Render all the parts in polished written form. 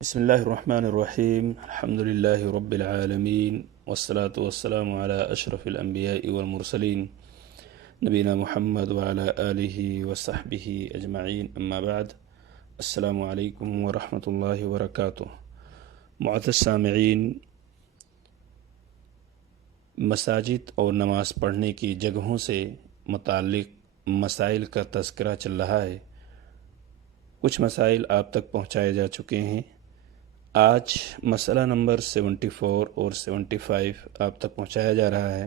بسم الله الرحمن الرحيم الحمد لله رب العالمين والصلاة والسلام على أشرف الأنبياء والمرسلين نبينا محمد وعلى آله وصحبه أجمعين أما بعد السلام عليكم ورحمة الله وبركاته معزز سامعین، مساجد اور نماز پڑھنے کی جگہوں سے متعلق مسائل کا تذکرہ چل رہا ہے۔ کچھ مسائل آپ تک پہنچائے جا چکے ہیں۔ آج مسئلہ نمبر 74 اور 75 آپ تک پہنچایا جا رہا ہے۔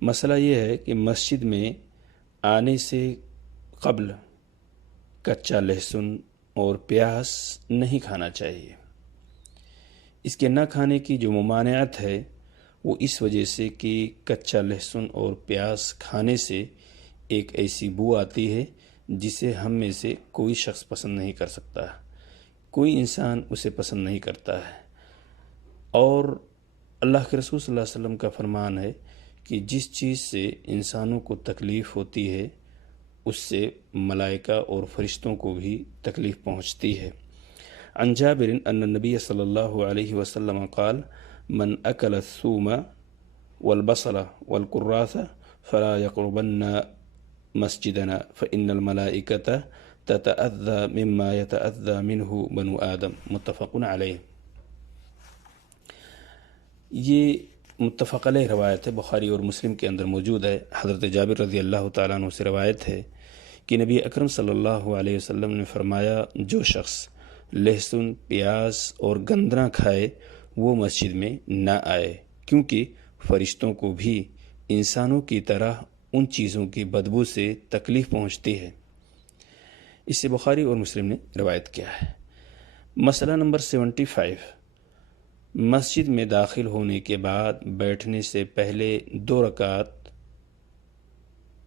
مسئلہ یہ ہے کہ مسجد میں آنے سے قبل کچا لہسن اور پیاز نہیں کھانا چاہیے۔ اس کے نہ کھانے کی جو ممانعت ہے وہ اس وجہ سے کہ کچا لہسن اور پیاز کھانے سے ایک ایسی بو آتی ہے جسے ہم میں سے کوئی شخص پسند نہیں کر سکتا، کوئی انسان اسے پسند نہیں کرتا ہے۔ اور اللہ کے رسول صلی اللہ علیہ وسلم کا فرمان ہے کہ جس چیز سے انسانوں کو تکلیف ہوتی ہے اس سے ملائکہ اور فرشتوں کو بھی تکلیف پہنچتی ہے۔ عن جابر ان النبی صلی اللہ علیہ وسلم قال من اکل الثوم والبصل والکراث فلا يقربن مسجدنا فإن الملائکة تتأذى مما يتأذى منه بنو آدم، متفق علیہ۔ یہ متفق علیہ روایت ہے، بخاری اور مسلم کے اندر موجود ہے۔ حضرت جابر رضی اللہ تعالیٰ عنہ سے روایت ہے کہ نبی اکرم صلی اللہ علیہ وسلم نے فرمایا، جو شخص لہسن، پیاز اور گندنا کھائے وہ مسجد میں نہ آئے، کیونکہ فرشتوں کو بھی انسانوں کی طرح ان چیزوں کی بدبو سے تکلیف پہنچتی ہے۔ اس سے بخاری اور مسلم نے روایت کیا ہے۔ مسئلہ نمبر 75، مسجد میں داخل ہونے کے بعد بیٹھنے سے پہلے 2 رکعت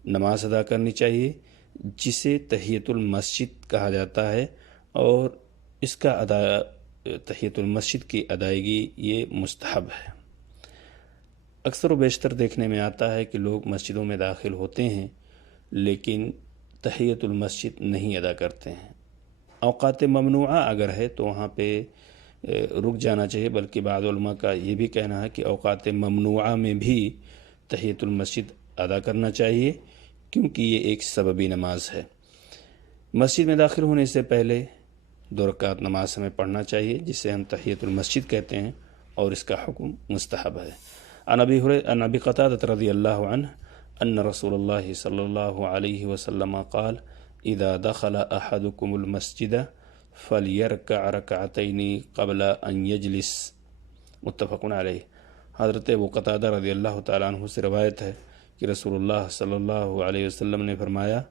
نماز ادا کرنی چاہیے، جسے تحیۃ المسجد کہا جاتا ہے، اور اس کا تحیۃ المسجد کی ادائیگی یہ مستحب ہے۔ اکثر و بیشتر دیکھنے میں آتا ہے کہ لوگ مسجدوں میں داخل ہوتے ہیں لیکن تحیۃ المسجد نہیں ادا کرتے ہیں۔ اوقات ممنوعہ اگر ہے تو وہاں پہ رک جانا چاہیے، بلکہ بعض علماء کا یہ بھی کہنا ہے کہ اوقات ممنوعہ میں بھی تحیۃ المسجد ادا کرنا چاہیے، کیونکہ یہ ایک سببی نماز ہے۔ مسجد میں داخل ہونے سے پہلے 2 رکعت نماز ہمیں پڑھنا چاہیے، جسے ہم تحیۃ المسجد کہتے ہیں، اور اس کا حکم مستحب ہے۔ عن ابی قتادہ رضی اللہ عنہ ان رسول اللہ صلی اللہ علیہ وسلم قال اذا دخل احدكم المسجد فليركع ركعتين قبل ان يجلس، متفق علیہ۔ حضرت ابو قتادہ رضی اللہ تعالیٰ عنہ سے روایت ہے کہ رسول اللہ صلی اللہ علیہ وسلم نے فرمایا،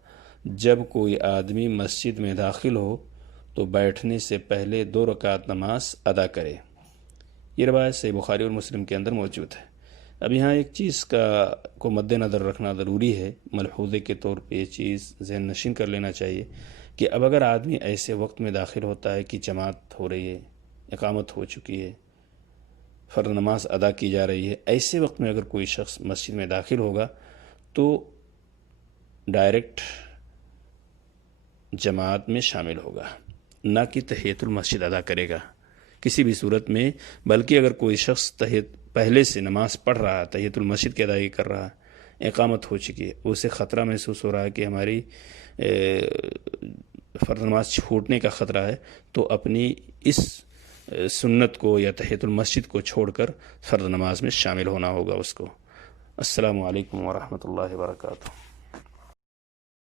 جب کوئی آدمی مسجد میں داخل ہو تو بیٹھنے سے پہلے 2 رکعت نماز ادا کرے۔ یہ روایت صحیح بخاری اور مسلم کے اندر موجود ہے۔ اب یہاں ایک چیز کو مد نظر رکھنا ضروری ہے، ملحوظے کے طور پہ یہ چیز ذہن نشین کر لینا چاہیے کہ اب اگر آدمی ایسے وقت میں داخل ہوتا ہے کہ جماعت ہو رہی ہے، اقامت ہو چکی ہے، فرض نماز ادا کی جا رہی ہے، ایسے وقت میں اگر کوئی شخص مسجد میں داخل ہوگا تو ڈائریکٹ جماعت میں شامل ہوگا، نہ کہ تحیۃ المسجد ادا کرے گا کسی بھی صورت میں، بلکہ اگر کوئی شخص پہلے سے نماز پڑھ رہا ہے، تحیۃ المسجد کی ادائیگی کر رہا ہے، اقامت ہو چکی ہے، اسے خطرہ محسوس ہو رہا ہے کہ ہماری فرض نماز چھوٹنے کا خطرہ ہے، تو اپنی اس سنت کو یا تحیۃ المسجد کو چھوڑ کر فرض نماز میں شامل ہونا ہوگا اس کو۔ السلام علیکم ورحمۃ اللہ وبرکاتہ۔